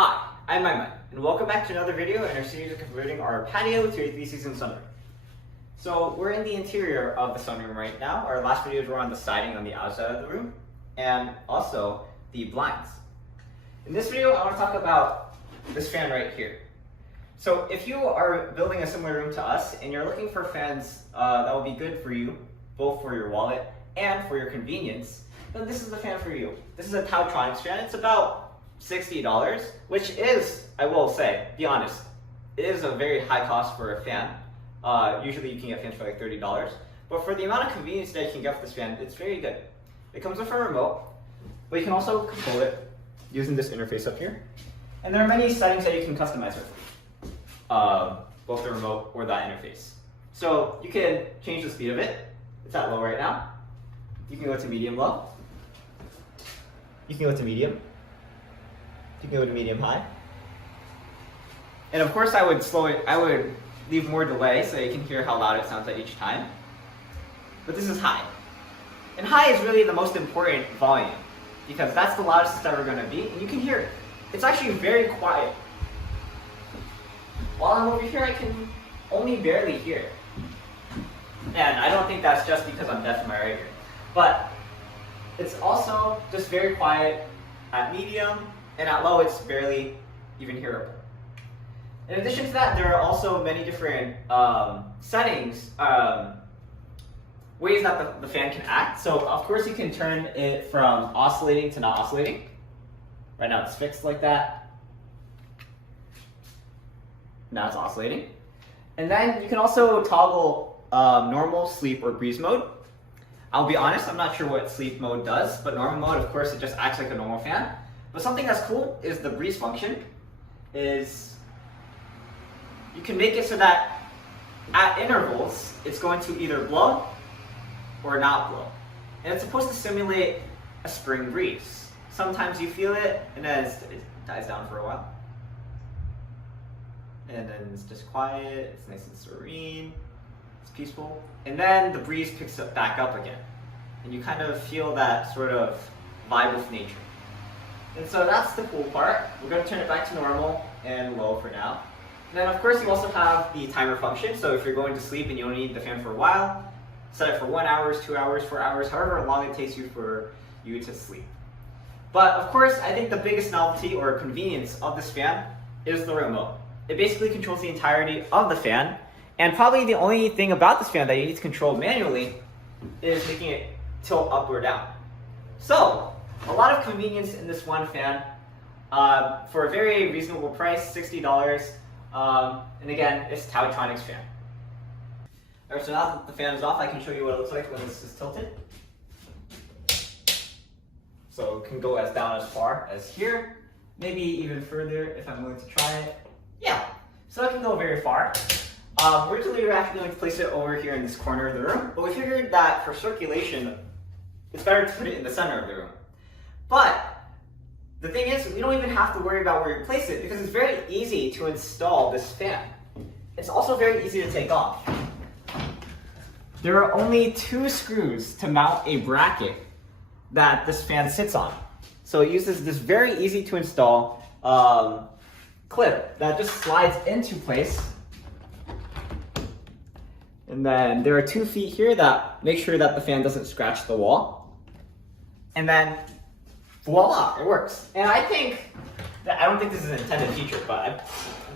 Hi, I'm Aiman, and welcome back to another video in our series of converting our patio to a 3-season sunroom. So we're in the interior of the sunroom right now. Our last videos were on the siding on the outside of the room, and also the blinds. In this video, I want to talk about this fan right here. So if you are building a similar room to us, and you're looking for fans that will be good for you, both for your wallet and for your convenience, then this is the fan for you. This is a Taotronics fan. It's about $60, which is, I will say, be honest, it is a very high cost for a fan. Usually you can get fans for like $30, but for the amount of convenience that you can get with this fan, it's very good. It comes with a remote, but you can also control it using this interface up here. And there are many settings that you can customize with, both the remote or that interface. So you can change the speed of it. It's at low right now. You can go to medium low. You can go to medium. You can go to medium high. And of course I would leave more delay so you can hear how loud it sounds at each time. But this is high. And high is really the most important volume because that's the loudest it's ever going to be, and you can hear it. It's actually very quiet. While I'm over here, I can only barely hear it. And I don't think that's just because I'm deaf in my right ear. But it's also just very quiet at medium, and at low it's barely even hearable. In addition to that, there are also many different settings, ways that the fan can act. So of course you can turn it from oscillating to not oscillating. Right now it's fixed like that. Now it's oscillating. And then you can also toggle normal, sleep, or breeze mode. I'll be honest, I'm not sure what sleep mode does, but normal mode, of course, it just acts like a normal fan. But something that's cool is the breeze function. Is you can make it so that at intervals, it's going to either blow or not blow. And it's supposed to simulate a spring breeze. Sometimes you feel it, and then it dies down for a while. And then it's just quiet, it's nice and serene, it's peaceful. And then the breeze picks up back up again. And you kind of feel that sort of vibe with nature. And so that's the cool part. We're going to turn it back to normal and low for now. And then of course you also have the timer function. So if you're going to sleep and you only need the fan for a while, set it for 1 hour, 2 hours, 4 hours, however long it takes you for you to sleep. But of course, I think the biggest novelty or convenience of this fan is the remote. It basically controls the entirety of the fan. And probably the only thing about this fan that you need to control manually is making it tilt up or down. So, a lot of convenience in this one fan for a very reasonable price, $60. And again, it's Taotronics fan. Alright, so now that the fan is off, I can show you what it looks like when this is tilted. So it can go as down as far as here, maybe even further if I'm willing to try it. Yeah, so it can go very far. Originally we were actually going to place it over here in this corner of the room, but we figured that for circulation, it's better to put it in the center of the room. But the thing is, we don't even have to worry about where you place it because it's very easy to install this fan. It's also very easy to take off. There are only 2 screws to mount a bracket that this fan sits on. So it uses this very easy to install clip that just slides into place. And then there are 2 feet here that make sure that the fan doesn't scratch the wall. And then voila, it works. And I think that, I don't think this is an intended feature, but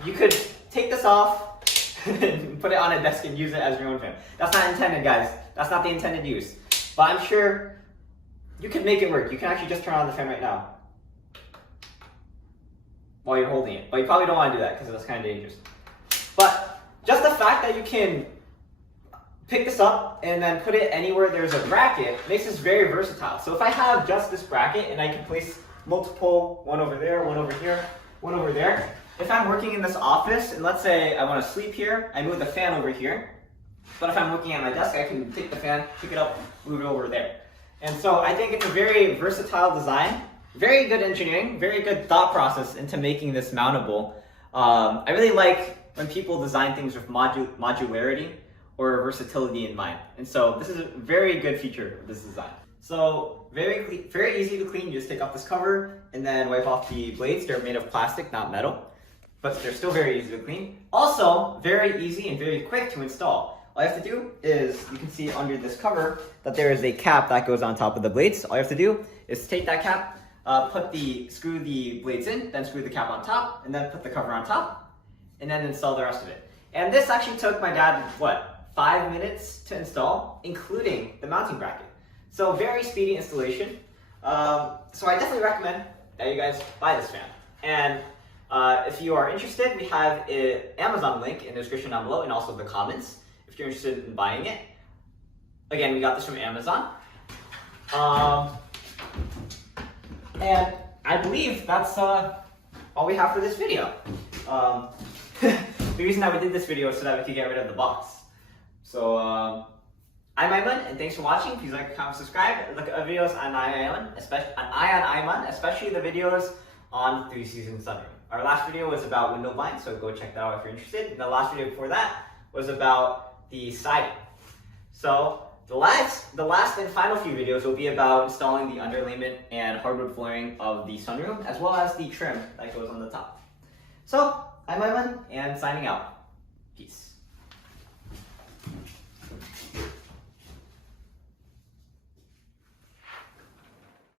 you could take this off and put it on a desk and use it as your own fan. That's not intended, guys. That's not the intended use. But I'm sure you can make it work. You can actually just turn on the fan right now while you're holding it. But you probably don't want to do that because that's kind of dangerous. But just the fact that you can pick this up and then put it anywhere there's a bracket makes this very versatile. So if I have just this bracket and I can place multiple, one over there, one over here, one over there. If I'm working in this office and let's say I want to sleep here, I move the fan over here. But if I'm looking at my desk, I can take the fan, pick it up, move it over there. And so I think it's a very versatile design, very good engineering, very good thought process into making this mountable. I really like when people design things with modularity or versatility in mind. And so this is a very good feature of this design. So very easy to clean. You just take off this cover and then wipe off the blades. They're made of plastic, not metal, but they're still very easy to clean. Also, very easy and very quick to install. All you have to do is, you can see under this cover that there is a cap that goes on top of the blades. All you have to do is take that cap, screw the blades in, then screw the cap on top, and then put the cover on top, and then install the rest of it. And this actually took my dad, 5 minutes to install, including the mounting bracket. So very speedy installation. So I definitely recommend that you guys buy this fan. And if you are interested, we have an Amazon link in the description down below and also the comments if you're interested in buying it. Again, we got this from Amazon. And I believe that's all we have for this video. The reason that we did this video is so that we could get rid of the box. So I'm Aiman, and thanks for watching. Please like, comment, subscribe. Look at videos on EyeOnAiman, especially the videos on 3-season sunroom. Our last video was about window blinds, so go check that out if you're interested. And the last video before that was about the siding. So the last and final few videos will be about installing the underlayment and hardwood flooring of the sunroom, as well as the trim that goes on the top. So I'm Aiman, and signing out. Peace.